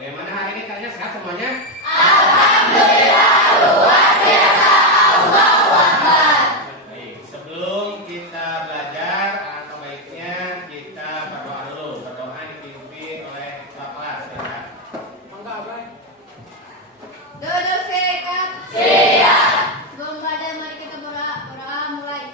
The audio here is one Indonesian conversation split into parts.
Bagaimana hari ini kalian sehat semuanya? Alhamdulillah luar biasa. Allahu Akbar. Baik, sebelum kita belajar, alangkah baiknya kita berdoa dulu. Berdoa dipimpin oleh Bapak. Silakan. Mangga, Abang. Duduk siap. Siap. Sebelum belajar mari kita berdoa mulai.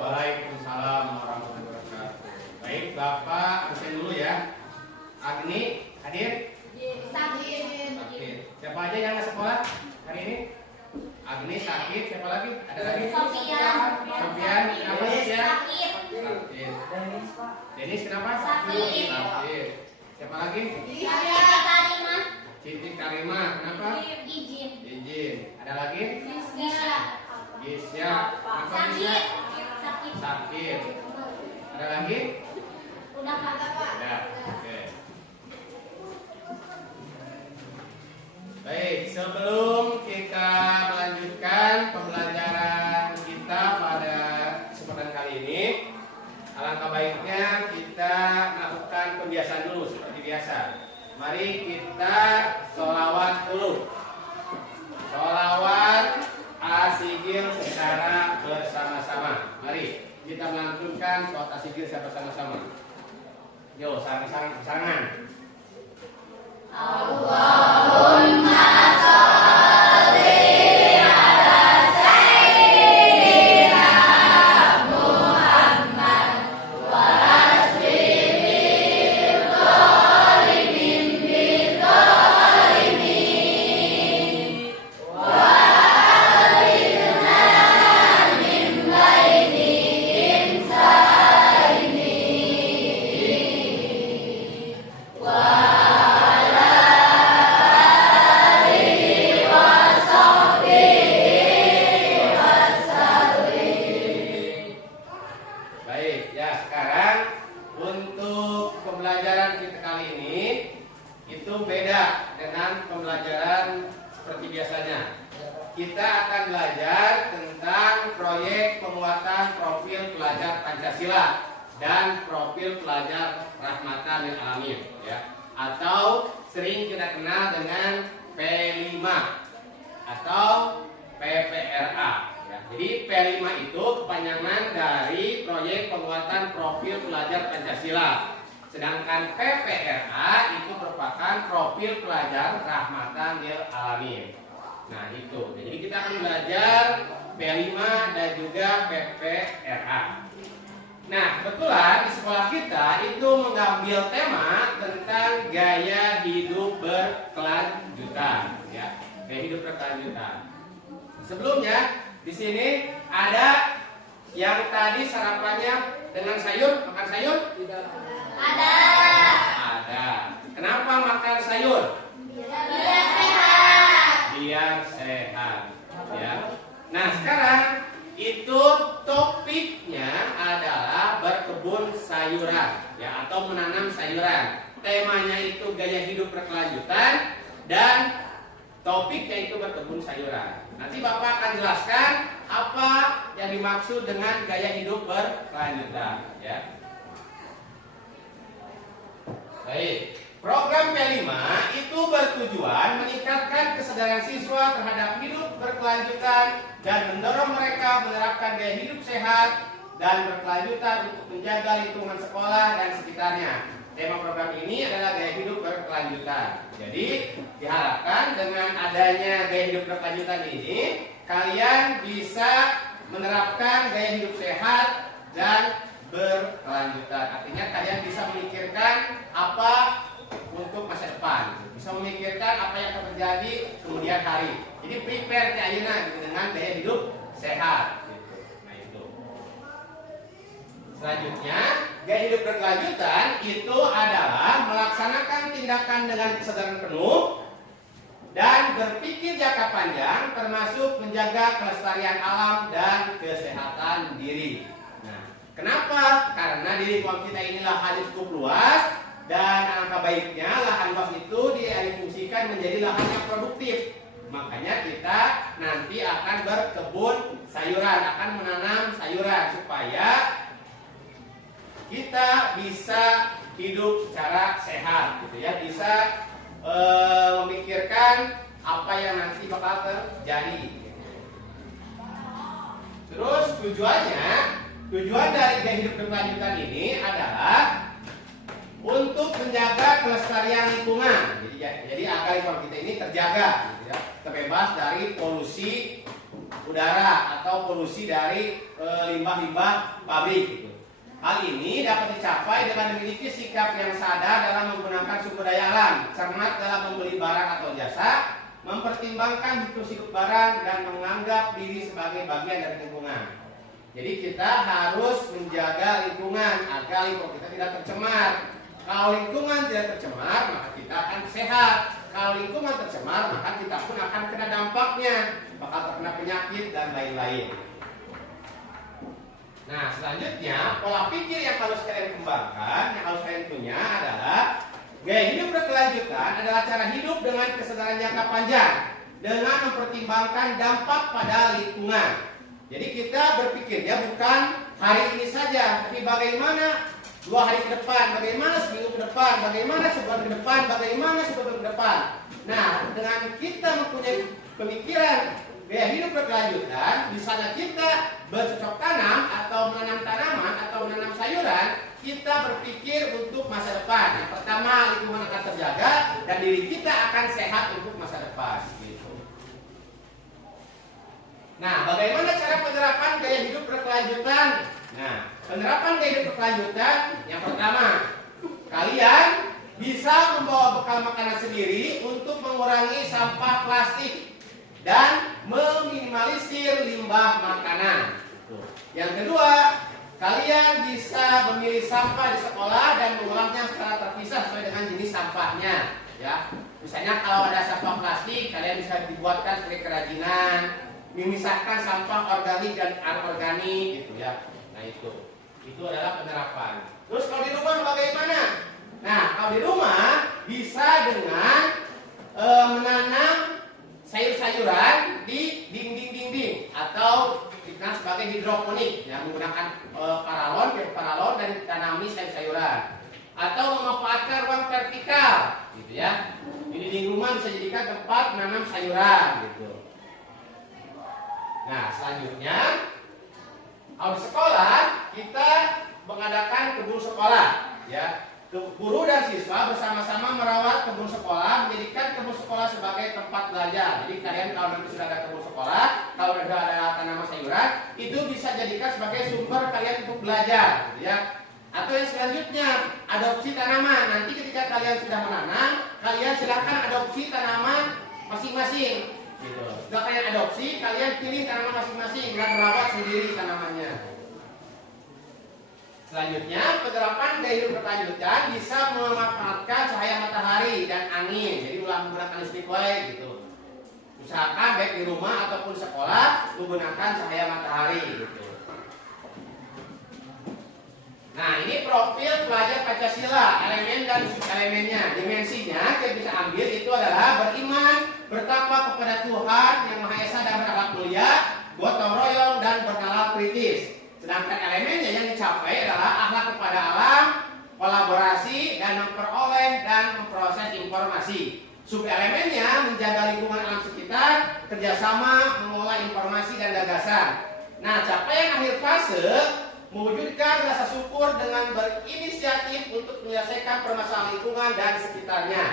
Waalaikumsalam warahmatullahi wabarakatuh. Baik, Bapak absen dulu ya. Agni hadir? Sakit. Sakit. Siapa aja yang nggak sekolah hari ini? Agni sakit. Siapa lagi? Ada lagi? Sofian. Sofian. Kenapa Sofian? Sakit. Sakit. Denis kenapa? Sakit. Sakit. Siapa lagi? Karima. Siti Karima. Kenapa? Izin. Izin. Ada lagi? Gisya. Gisya. Kenapa Sakit. Gisya? Sakit. Sakit. Ada lagi? Udah kagak Pak? Ada. Oke. Baik, sebelum kita melanjutkan pembelajaran kita pada kesempatan kali ini, alangkah baiknya kita melakukan pembiasaan dulu seperti biasa. Mari kita sholawat dulu. Sholawat asigil secara bersama-sama. Mari kita melantunkan sholawat asigil secara bersama-sama. Yo, sarang-sarangan. Allahumma sholli ala sayyidina Muhammad wa aslibil zalimin bil zalimin wa aridna min bainihim sa'imin wa Baik, ya sekarang untuk pembelajaran kita kali ini itu beda dengan pembelajaran seperti biasanya. Kita akan belajar tentang proyek pemuatan profil pelajar Pancasila dan profil pelajar Rahmatan lil Alamin, ya, atau sering kita kenal dengan P5 atau PPRA. Ya, jadi P5 itu kepanjangan dari proyek penguatan profil pelajar Pancasila. Sedangkan PPRA itu merupakan profil pelajar Rahmatan lil Alamin. Nah, itu. Jadi kita akan belajar P5 dan juga PPRA. Nah, kebetulan di sekolah kita itu mengambil tema tentang gaya hidup berkelanjutan, ya. Gaya hidup berkelanjutan. Sebelumnya di sini ada yang tadi sarapannya dengan sayur, makan sayur? Tidak. ada Ada. Kenapa makan sayur? biar sehat. Biar sehat. Ya. Nah, sekarang itu topiknya adalah berkebun sayuran, ya, atau menanam sayuran. Temanya itu gaya hidup berkelanjutan dan topiknya itu berkebun sayuran. Nanti Bapak akan jelaskan apa yang dimaksud dengan gaya hidup berkelanjutan, ya. Baik, program P5 itu bertujuan meningkatkan kesadaran siswa terhadap hidup berkelanjutan dan mendorong mereka menerapkan gaya hidup sehat dan berkelanjutan untuk menjaga lingkungan sekolah dan sekitarnya. Tema program ini adalah gaya hidup berkelanjutan. Jadi diharapkan dengan adanya gaya hidup berkelanjutan ini, kalian bisa menerapkan gaya hidup sehat dan berkelanjutan. Artinya kalian bisa memikirkan apa untuk masa depan, bisa memikirkan apa yang akan terjadi kemudian hari. Jadi prepare ke ayeuna dengan gaya hidup sehat. Gitu. Nah itu. Selanjutnya, gaya hidup berkelanjutan itu adalah melaksanakan tindakan dengan kesadaran penuh dan berpikir jangka panjang, termasuk menjaga kelestarian alam dan kesehatan diri. Nah, kenapa? Karena di lingkungan kita ini lahan cukup luas dan angka baiknya lahan luas itu difungsikan menjadi lahan yang produktif. Makanya kita nanti akan berkebun sayuran, akan menanam sayuran supaya kita bisa hidup secara sehat, gitu ya, bisa memikirkan apa yang nanti bakal terjadi. Terus tujuan dari gaya hidup berkelanjutan ini adalah untuk menjaga kelestarian lingkungan. Jadi agar lingkungan kita ini terjaga, gitu ya, terbebas dari polusi udara atau polusi dari limbah-limbah pabrik. Gitu. Hal ini dapat dicapai dengan memiliki sikap yang sadar dalam menggunakan sumber daya alam, cermat dalam membeli barang atau jasa, mempertimbangkan hidup barang dan menganggap diri sebagai bagian dari lingkungan. Jadi kita harus menjaga lingkungan agar lingkungan kita tidak tercemar. Kalau lingkungan tidak tercemar, maka kita akan sehat. Kalau lingkungan tercemar, maka kita pun akan kena dampaknya, bakal terkena penyakit dan lain-lain. Nah, selanjutnya pola pikir yang harus kalian kembangkan, yang harus kalian punya adalah gaya hidup berkelanjutan adalah cara hidup dengan kesadaran jangka panjang dengan mempertimbangkan dampak pada lingkungan. Jadi kita berpikirnya bukan hari ini saja, tapi bagaimana 2 hari ke depan, bagaimana seminggu ke depan, bagaimana sebulan ke depan, bagaimana sebulan ke depan. Nah, dengan kita mempunyai pemikiran gaya hidup berkelanjutan, misalnya kita bercocok tanam atau menanam tanaman atau menanam sayuran, kita berpikir untuk masa depan. Yang pertama, lingkungan akan terjaga dan diri kita akan sehat untuk masa depan. Gitu. Nah, bagaimana cara penerapan gaya hidup berkelanjutan? Nah, penerapan gaya hidup berkelanjutan yang pertama, kalian bisa membawa bekal makanan sendiri untuk mengurangi sampah plastik dan meminimalisir limbah makanan. Yang kedua, kalian bisa memilih sampah di sekolah dan mengolahnya secara terpisah sesuai dengan jenis sampahnya. Ya, misalnya kalau ada sampah plastik, kalian bisa dibuatkan sebagai kerajinan, memisahkan sampah organik dan anorganik, gitu ya. Nah itu adalah penerapan. Terus kalau di rumah bagaimana? Nah, kalau di rumah bisa dengan menanam sayur-sayuran di dinding-dinding atau dikenal sebagai hidroponik, ya, menggunakan paralon dan ditanami sayur-sayuran, atau memanfaatkan ruang vertikal, gitu ya. Di dinding rumah bisa jadikan tempat menanam sayuran, gitu. Nah, selanjutnya kalau di sekolah kita mengadakan kebun sekolah, ya. Guru dan siswa bersama-sama merawat kebun sekolah, menjadikan kebun sekolah sebagai tempat belajar. Jadi kalian kalau nanti sudah ada kebun sekolah, kalau sudah ada tanaman sayuran, itu bisa jadikan sebagai sumber kalian untuk belajar, gitu ya. Atau yang selanjutnya, adopsi tanaman. Nanti ketika kalian sudah menanam, kalian silakan adopsi tanaman masing-masing. Gitu. Setelah kalian adopsi, kalian pilih tanaman masing-masing dan merawat sendiri tanamannya. Selanjutnya, penerapan gaya hidup berkelanjutan bisa memanfaatkan cahaya matahari dan angin. Jadi ulang menggunakan listrik gitu. Usahakan baik di rumah ataupun sekolah menggunakan cahaya matahari gitu. Nah, ini profil pelajar Pancasila, elemen dan subelemennya. Dimensinya kita bisa ambil itu adalah beriman, bertakwa kepada Tuhan yang Maha Esa dan berakhlak mulia, gotong royong dan bernalar kritis. Sedangkan elemennya yang dicapai adalah akhlak kepada alam, kolaborasi, dan memperoleh dan memproses informasi. Subelemennya menjaga lingkungan alam sekitar, kerjasama, mengolah informasi dan gagasan. Nah, capaian akhir fase mewujudkan rasa syukur dengan berinisiatif untuk menyelesaikan permasalahan lingkungan dan sekitarnya.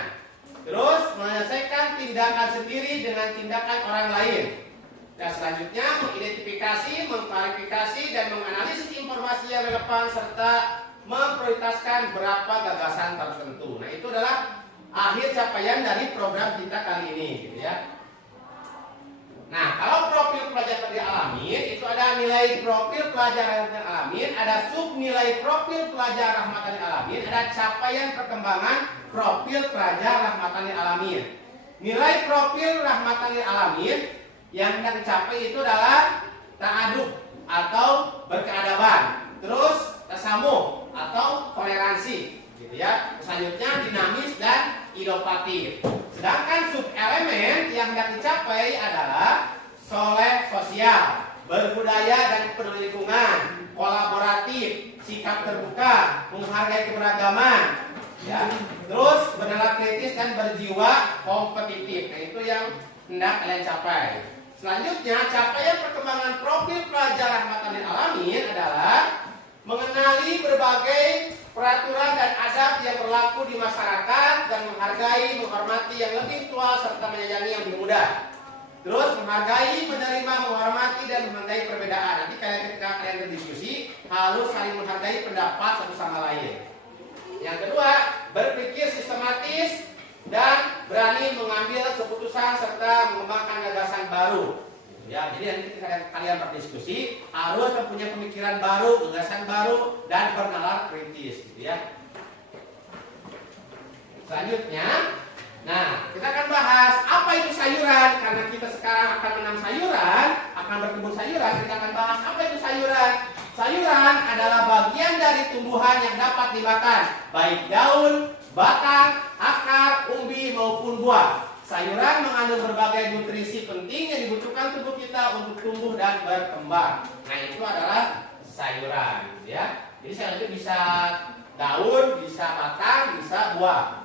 Terus menyelesaikan tindakan sendiri dengan tindakan orang lain. Dan selanjutnya mengidentifikasi, mengklarifikasi, dan menganalisis informasi yang relevan serta memprioritaskan berapa gagasan tertentu. Nah, itu adalah akhir capaian dari program kita kali ini, gitu ya. Nah, kalau profil pelajaran di alamin itu ada nilai profil pelajaran di alamin, ada sub nilai profil pelajaran rahmatan lil alamin, ada capaian perkembangan profil pelajaran rahmatan lil alamin. Nilai profil rahmatan lil alamin yang hendak dicapai itu adalah ta'adub atau berkeadaban, terus tasamuh atau toleransi, gitu ya. Selanjutnya dinamis dan inovatif. Sedangkan sub elemen yang hendak dicapai adalah soleh sosial, berbudaya dan peduli lingkungan, kolaboratif, sikap terbuka, menghargai keberagaman, ya. Terus bernalar kritis dan berjiwa kompetitif. Nah, itu yang hendak kalian capai. Selanjutnya, capaian perkembangan profil pelajar rahmatan lil alamin adalah mengenali berbagai peraturan dan adab yang berlaku di masyarakat dan menghargai, menghormati yang lebih tua serta menyayangi yang lebih muda. Terus menghargai, menerima, menghormati dan menghargai perbedaan. Nanti ketika kalian berdiskusi harus saling menghargai pendapat satu sama lain. Yang kedua, berpikir sistematis dan berani mengambil keputusan serta mengembangkan gagasan baru. Ya, jadi nanti ketika kalian berdiskusi harus mempunyai pemikiran baru, gagasan baru, dan bernalar kritis, gitu ya. Selanjutnya, nah kita akan bahas apa itu sayuran. Karena kita sekarang akan menanam sayuran, akan berkebun sayuran, kita akan bahas apa itu sayuran. Sayuran adalah bagian dari tumbuhan yang dapat dimakan, baik daun, batang, akar, umbi maupun buah. Sayuran mengandung berbagai nutrisi penting yang dibutuhkan tubuh kita untuk tumbuh dan berkembang. Nah, itu adalah sayuran, ya. Jadi sayuran itu bisa daun, bisa batang, bisa buah.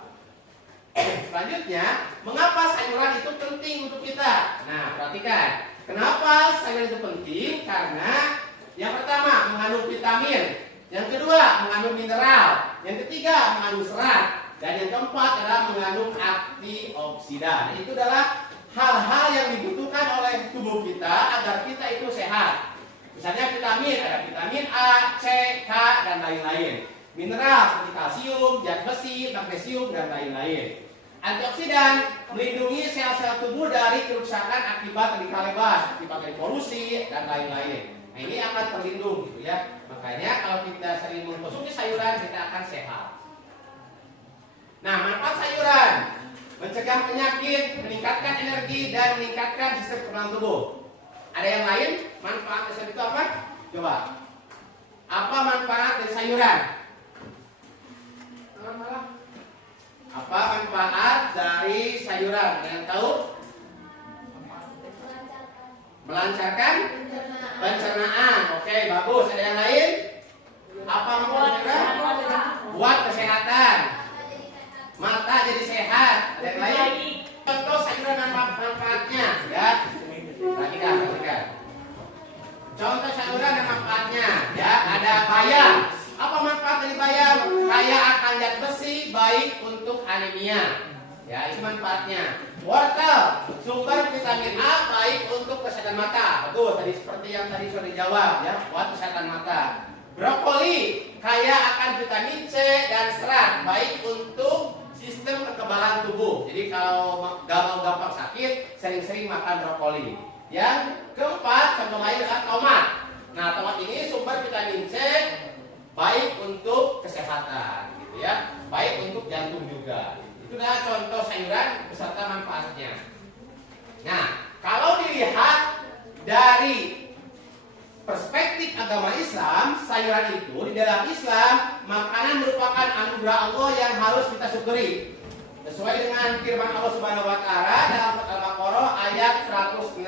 Selanjutnya, mengapa sayuran itu penting untuk kita? Nah, perhatikan. Kenapa sayuran itu penting? Karena yang pertama mengandung vitamin, yang kedua mengandung mineral, yang ketiga mengandung serat. Dan yang keempat adalah mengandung antioksidan. Itu adalah hal-hal yang dibutuhkan oleh tubuh kita agar kita itu sehat. Misalnya vitamin, ada vitamin A, C, K, dan lain-lain. Mineral seperti kalsium, zat besi, magnesium, dan lain-lain. Antioksidan melindungi sel-sel tubuh dari kerusakan akibat radikal bebas, akibat dari polusi, dan lain-lain. Nah, ini akan terlindung, gitu ya. Makanya kalau kita sering mengkonsumsi sayuran, kita akan sehat. Nah, manfaat sayuran mencegah penyakit, meningkatkan energi, dan meningkatkan sistem kekebalan tubuh. Ada yang lain? Manfaat sayuran itu apa? Coba. Apa manfaat dari sayuran? Apa manfaat dari sayuran? Ada yang tahu? Melancarkan pencernaan. Oke, bagus. Ada yang lain? Apa manfaat sayuran? Buat kesehatan. Mata jadi sehat. Ada yang lain? Contoh sayuran dan manfaatnya, ya. Perhatikan. Contoh sayuran dan manfaatnya, ya. Ada bayam. Apa manfaat dari bayam? Kaya akan zat besi, baik untuk anemia. Ya, itu manfaatnya. Wortel, sumber vitamin A, baik untuk kesehatan mata. Bagus, tadi seperti yang tadi sudah dijawab, ya. Buat kesehatan mata. Brokoli, kaya akan vitamin C dan serat, baik untuk sistem kekebalan tubuh. Jadi kalau gampang sakit, sering-sering makan brokoli. Yang keempat, contoh lain adalah tomat. Nah, tomat ini sumber vitamin C, baik untuk kesehatan, gitu ya. Baik untuk jantung juga. Itu adalah contoh sayuran beserta manfaatnya. Nah, kalau dilihat dari perspektif agama Islam, sayuran itu di dalam Islam makanan merupakan anugerah Allah yang harus kita syukuri. Sesuai dengan firman Allah Subhanahu wa taala dalam surat Al-Baqarah ayat 168,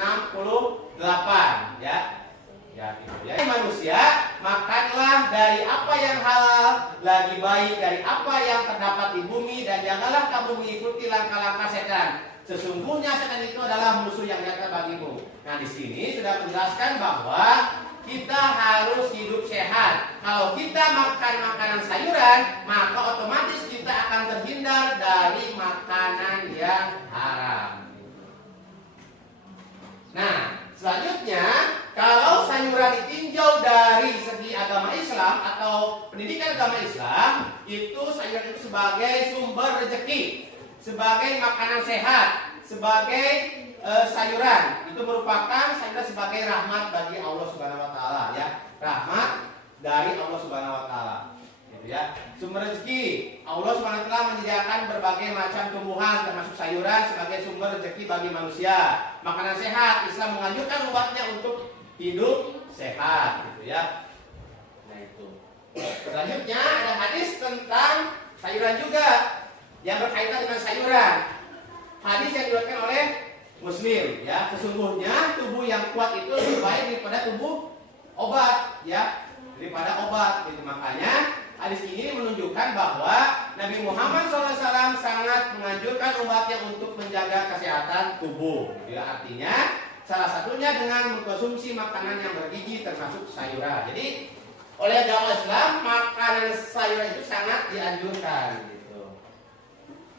ya. Ya, gitu ya. Manusia, makanlah dari apa yang halal, lagi baik dari apa yang terdapat di bumi, dan janganlah kamu mengikuti langkah-langkah setan. Sesungguhnya setan itu adalah musuh yang nyata bagimu. Nah, di sini sudah menjelaskan bahwa kita harus hidup sehat. Kalau kita makan makanan sayuran, maka otomatis kita akan terhindar dari makanan yang haram. Nah, selanjutnya, kalau sayuran ditinjau dari segi agama Islam atau pendidikan agama Islam, itu sayuran itu sebagai sumber rezeki, sebagai makanan sehat, sebagai sayuran itu merupakan sayuran sebagai rahmat bagi Allah Subhanahu wa taala ya. Rahmat dari Allah Subhanahu wa taala. Gitu ya. Sumber rezeki, Allah Subhanahu wa taala menyediakan berbagai macam tumbuhan termasuk sayuran sebagai sumber rezeki bagi manusia. Makanan sehat, Islam menganjurkan umatnya untuk hidup sehat gitu ya. Nah itu. Selanjutnya ada hadis tentang sayuran juga yang berkaitan dengan sayuran. Hadis yang diriwayatkan oleh Muslim ya. Sesungguhnya tubuh yang kuat itu lebih baik daripada tubuh obat ya, daripada obat. Jadi makanya hadis ini menunjukkan bahwa Nabi Muhammad SAW sangat menganjurkan umatnya untuk menjaga kesehatan tubuh. Ya, artinya salah satunya dengan mengkonsumsi makanan yang bergizi termasuk sayuran. Jadi oleh agama Islam makanan sayuran itu sangat dianjurkan gitu.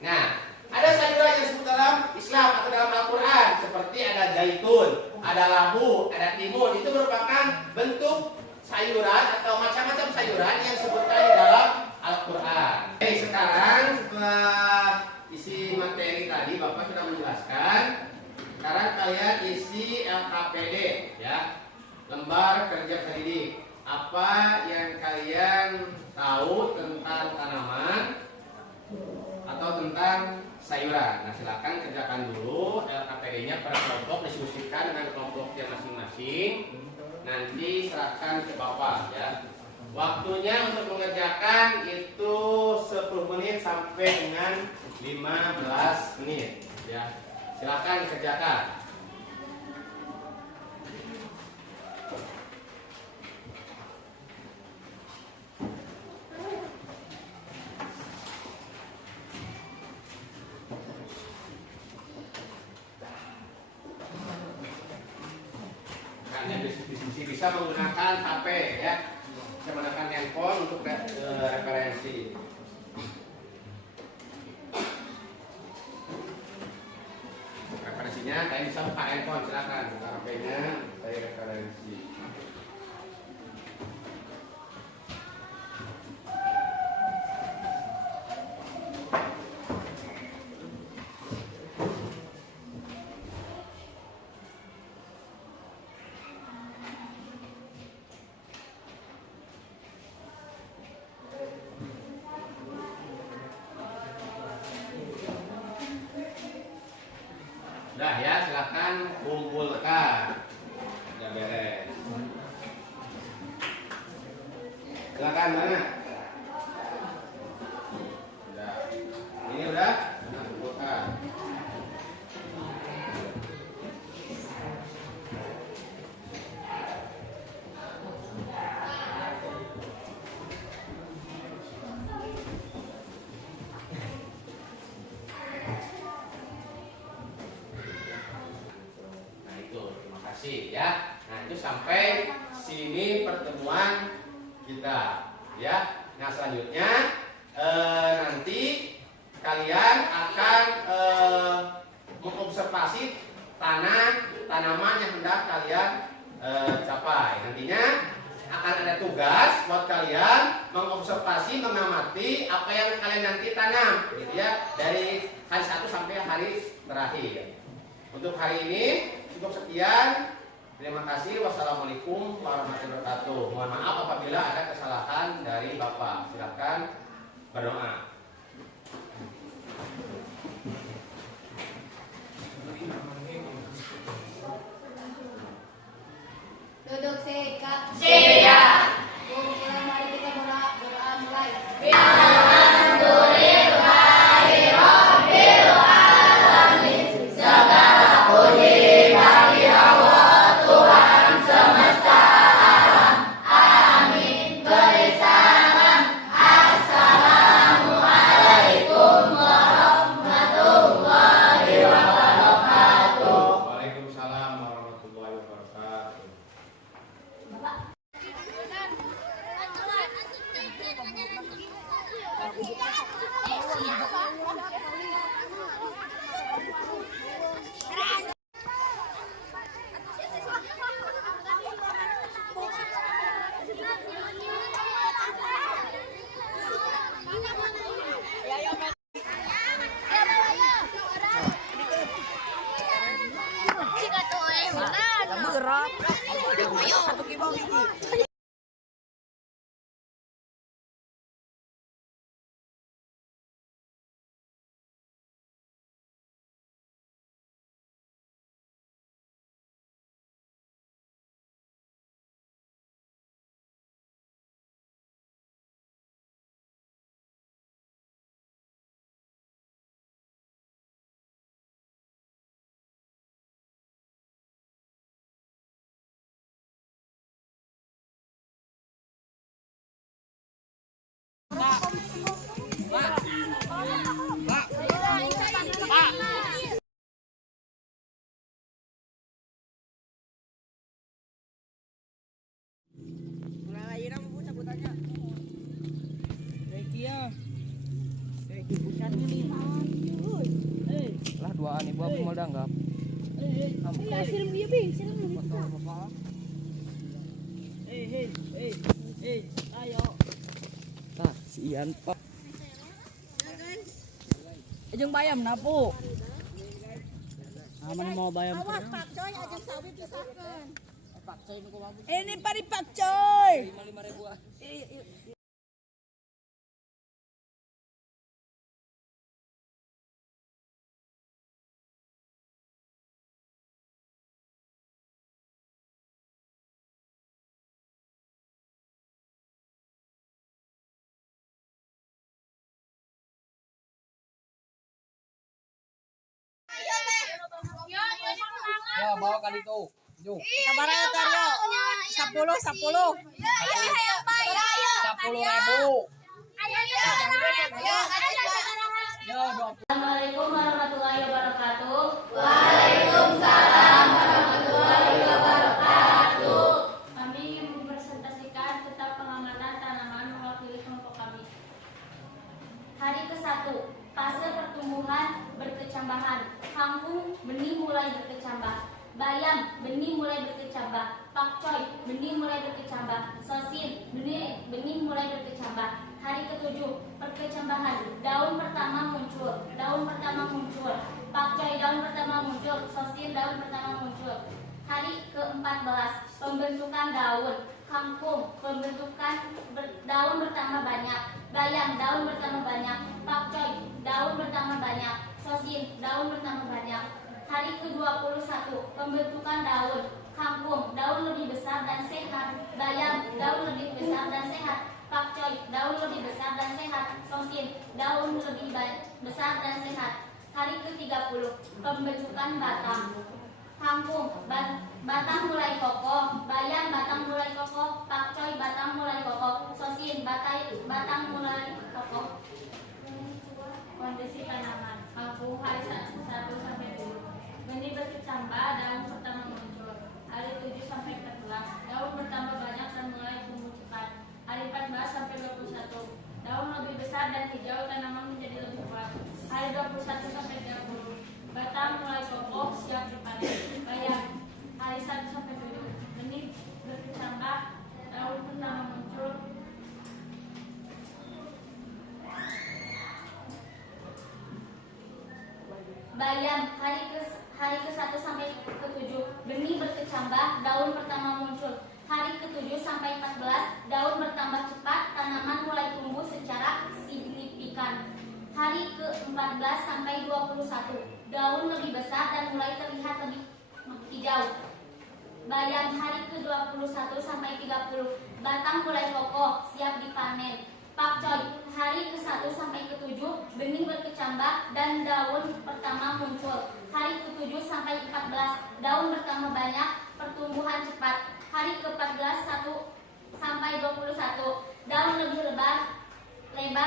Nah, ada sayuran yang disebut dalam Islam atau dalam Al-Quran seperti ada zaitun, ada labu, ada timun. Itu merupakan bentuk sayuran atau macam-macam sayuran yang disebutkan di dalam Al-Quran. Oke, sekarang setelah isi materi tadi Bapak sudah menjelaskan. Sekarang kalian isi LKPD ya, lembar kerja pendidik. Apa yang kalian tahu tentang tanaman atau tentang sayuran? Nah, silakan kerjakan dulu LKPD-nya per kelompok, diskusikan dengan kelompoknya masing-masing. Nanti serahkan ke Bapak ya. Waktunya untuk mengerjakan itu 10 menit sampai dengan 15 menit ya. Silakan kerjakan. Bisa menggunakan HP ya, bisa menggunakan handphone untuk referensi. Referensinya kalian bisa buka handphone, silakan buka HP-nya, saya referensi. Udah ya, silakan kumpulkan. Udah beres. Silakan mana? Udah. Ini udah? Nah, kumpulkan. Ya. Nah, itu sampai sini pertemuan kita ya. Nah, selanjutnya nanti kalian akan mengobservasi tanaman yang hendak kalian capai. Nantinya akan ada tugas buat kalian mengobservasi, mengamati apa yang kalian nanti tanam gitu ya, dari hari 1 sampai hari terakhir. Untuk hari ini cukup sekian. Terima kasih. Wassalamualaikum warahmatullahi wabarakatuh. Mohon maaf apabila ada kesalahan dari Bapak. Silakan berdoa. Duduk sikap. Siap. Mari kita berdoa mulai. Segala puji bagi Allah Tuhan semesta alam. Amin. Beri salam. Assalamualaikum warahmatullahi wabarakatuh. Waalaikumsalam warahmatullahi wabarakatuh. Lah duaan ibu aku mau danggap. Iya, siram dia, Bing. Siram dia. Tah, si Ian Pak. Jeung bayam napu. Mana mau bayam? Awas Pak Coy ajak sawit pisahkeun. Pak Coy nu kumaha? Ini pari Pak Coy. 5.000 ah. Ya bawa kali itu. Yuk. Sabar ya Taryo. 10. 10.000. Ya 20. Assalamualaikum warahmatullahi wabarakatuh. Waalaikumsalam warahmatullahi wabarakatuh. Kami ingin mempresentasikan tentang pengamatan tanaman mewakili kelompok kami. Hari ke-1, fase pertumbuhan berkecambahan. Kangkung, benih mulai berkecambah. Bayam, benih mulai berkecambah. Pakcoy, benih mulai berkecambah. Sosin, benih mulai berkecambah. Hari ke-7, perkecambahan. Daun pertama muncul. Pakcoy, daun pertama muncul. Sosin, daun pertama muncul. Hari ke-14, pembentukan daun. Kangkung, daun bertambah banyak. Bayam, daun bertambah banyak. Pakcoy, daun bertambah banyak. Sosin, daun bertambah banyak. Hari ke-21, pembentukan daun. Kangkung, daun lebih besar dan sehat. Bayam, daun lebih besar dan sehat. Pakcoy, daun lebih besar dan sehat. Sosin, daun lebih besar dan sehat. Hari ke-30, pembentukan batang. Kangkung, batang mulai kokoh. Bayam, batang mulai kokoh. Pakcoy, batang mulai kokoh. Sosin, batang mulai kokoh. Kondisi tanaman. Kangkung hari 1 sampai 7. Benih berkecambah, daun pertama muncul. Hari 7 sampai 14, daun bertambah banyak dan mulai tumbuh cepat. Hari 14 sampai 21, daun lebih besar dan hijau, tanaman menjadi lebih kuat. Hari 21 sampai 30, batang mulai kokoh, siap dipanen. Bayam, hari 1 sampai 7, benih berkecambah, daun pertama muncul. Bayam, hari ke-1 sampai ke-7, benih berkecambah, daun pertama muncul. Hari ke-7 sampai 14, daun bertambah cepat, tanaman mulai tumbuh secara signifikan. Hari ke-14 sampai 21, daun lebih besar dan mulai terlihat lebih hijau. Bayam, hari ke-21 sampai 30, batang mulai kokoh, siap dipanen. Pakcoy, hari ke-1 sampai ke-7, benih berkecambah dan daun pertama muncul. Hari ke-7 sampai 14, daun bertambah banyak, pertumbuhan cepat. Hari ke-14 1 sampai 21, daun lebih lebar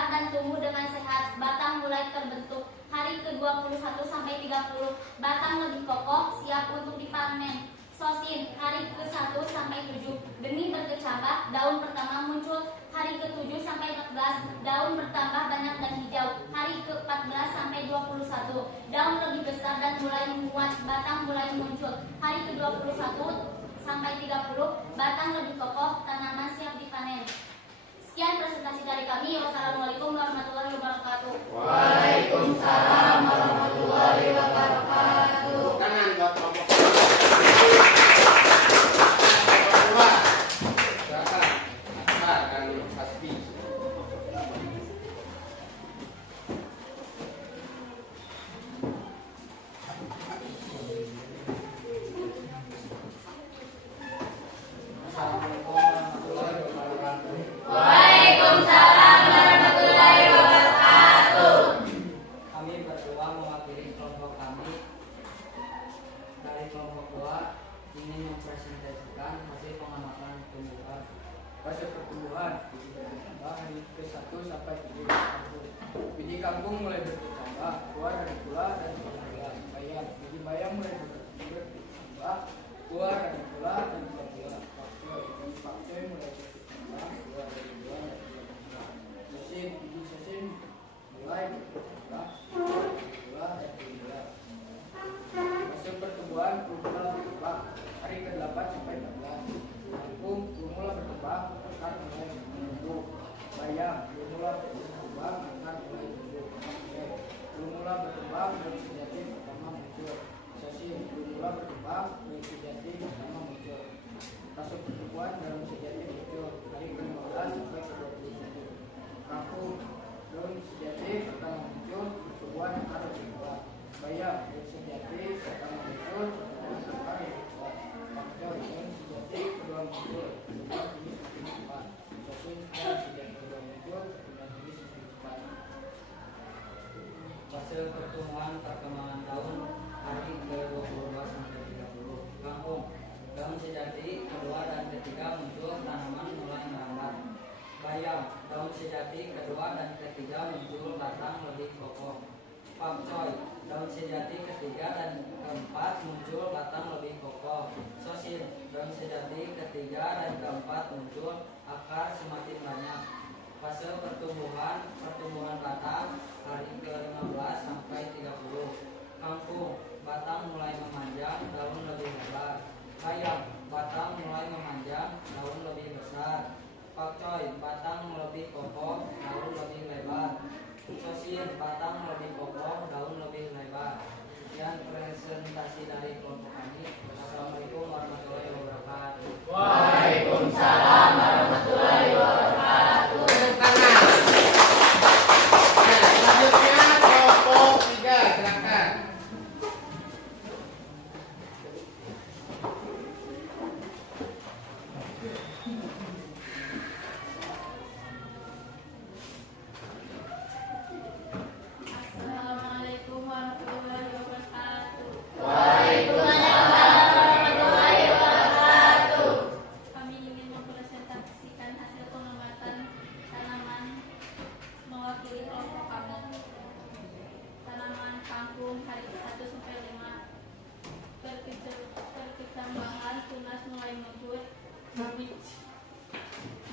dan tumbuh dengan sehat, batang mulai terbentuk. Hari ke-21 sampai 30, batang lebih kokoh, siap untuk dipanen. Sosin, hari ke-1 sampai 7, benih berkecambah, daun pertama muncul. Hari ke-7 sampai 14, daun bertambah banyak dan hijau. Hari ke-14 sampai 21, daun lebih besar dan mulai menguat, batang mulai muncul. Hari ke-21 sampai 30, batang lebih kokoh, tanaman siap dipanen. Sekian presentasi dari kami. Wassalamualaikum warahmatullahi wabarakatuh. Waalaikumsalam warahmatullahi wabarakatuh. Tangan buat kelompok. Silakan, Akbar dan Hasbi. Assalamualaikum warahmatullahi wabarakatuh. Waalaikumsalam warahmatullahi wabarakatuh. Kami berdua mewakili kelompok kami. Dari kelompok 2 ingin mempresentasikan hasil pengamatan tumbuhan. Fase pertumbuhan hari ke-1 sampai 7. Biji kangkung mulai berkecambah, keluar dari gula dan berbuah. Biji bayam mulai berkecambah, keluar dari gula dan berbuah. Pakcoy mulai berkecambah, keluar dari gula Bayam, lumula berkembang, akar mulai tumbuh. Lumula berkembang, daun sejati pertama muncul. Sosim, lumula berkembang, daun sejati pertama muncul. Fase pertumbuhan daun sejati muncul hari ke-15 sampai ke-21. Kangkung, daun sejati pertama muncul, pertumbuhan akar lebih kuat. Bayam, daun sejati pertama muncul, pertumbuhan akar lebih kuat. Pakcoy, daun sejati kedua muncul, pertumbuhan tinggi semakin cepat. Sosim, daun sejati kedua muncul, pertumbuhan tinggi semakin cepat. Fase pertumbuhan perkembangan daun hari ke-22 sampai 30. Kangkung, daun sejati kedua dan ketiga muncul, tanaman mulai merambat. Bayam, daun sejati kedua dan ketiga muncul, batang lebih kokoh. Pakcoy, daun sejati ketiga dan keempat muncul, batang lebih kokoh. Sosim, daun sejati ketiga dan keempat muncul, akar semakin banyak. Fase pertumbuhan batang hari ke-15 sampai 30. Kangkung, batang mulai memanjang, daun lebih lebar. Bayam, batang mulai memanjang, daun lebih besar. Pakcoy, batang lebih kokoh, daun lebih lebar. Sosim, batang lebih kokoh, daun lebih lebar. Sekian presentasi dari kelompok kami. Assalamualaikum warahmatullahi wabarakatuh. Waalaikumsalam warahmatullahi wabarakatuh. Tepuk tangan. Nah, selanjutnya kelompok 3, silakan. Assalamualaikum warahmatullahi wabarakatuh. Waalaikumsalam warahmatullahi wabarakatuh. Kami ingin mempresentasikan hasil pengamatan tanaman mewakili kelompok kami. Tanaman kangkung hari ke-1 sampai 5. Perkembangan tunas mulai muncul.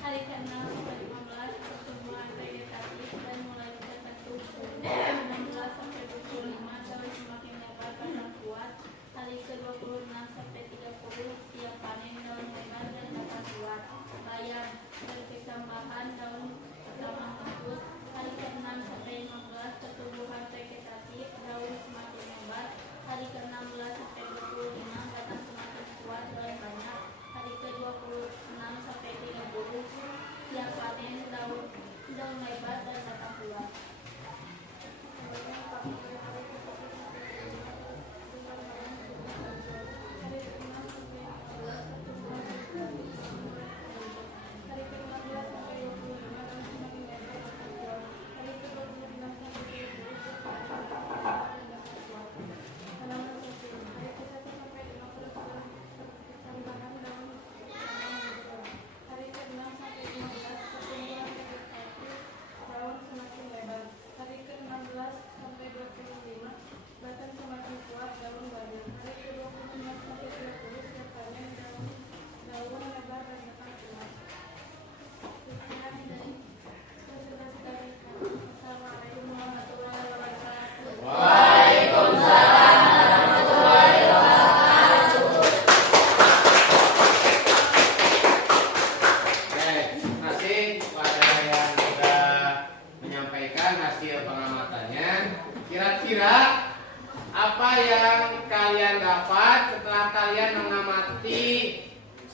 Hari ke-6 sampai 15 pertumbuhan vegetatif dan mulai terbentuk. 16 sampai 25 daun semakin lebar batang kuat. Hari ke-26 sampai 30 siap panen, daun lebar dan batang kuat. Bayam, perkembangan daun pertama muncul. Hari ke-6 sampai 15 pertumbuhan vegetatif, daun semakin lebar. Hari ke-16 sampai 25 batang semakin kuat, daun banyak. Hari ke-26 sampai 30 siap panen, daun lebar dan batang kuat.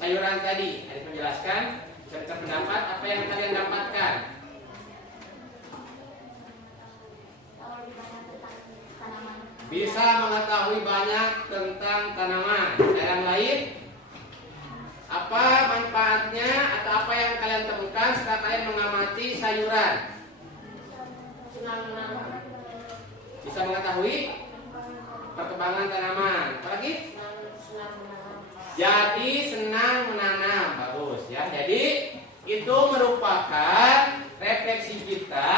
sayuran tadi. Ada menjelaskan serta pendapat apa yang kalian dapatkan. Bisa mengetahui banyak tentang tanaman. Yang lain, apa manfaatnya atau apa yang kalian temukan setelah kalian mengamati sayuran? Bisa mengetahui perkembangan tanaman. Apalagi? Jadi senang menanam. Bagus ya. Jadi itu merupakan refleksi kita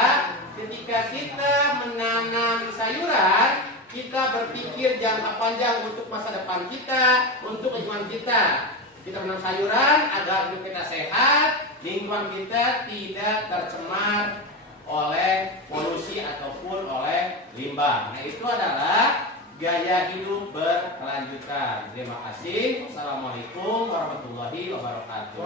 ketika kita menanam sayuran. Kita berpikir jangka panjang untuk masa depan kita, untuk lingkungan kita. Kita menanam sayuran agar hidup kita sehat, lingkungan kita tidak tercemar oleh polusi ataupun oleh limbah. Nah, itu adalah gaya hidup berkelanjutan. Terima kasih. Wassalamualaikum warahmatullahi wabarakatuh.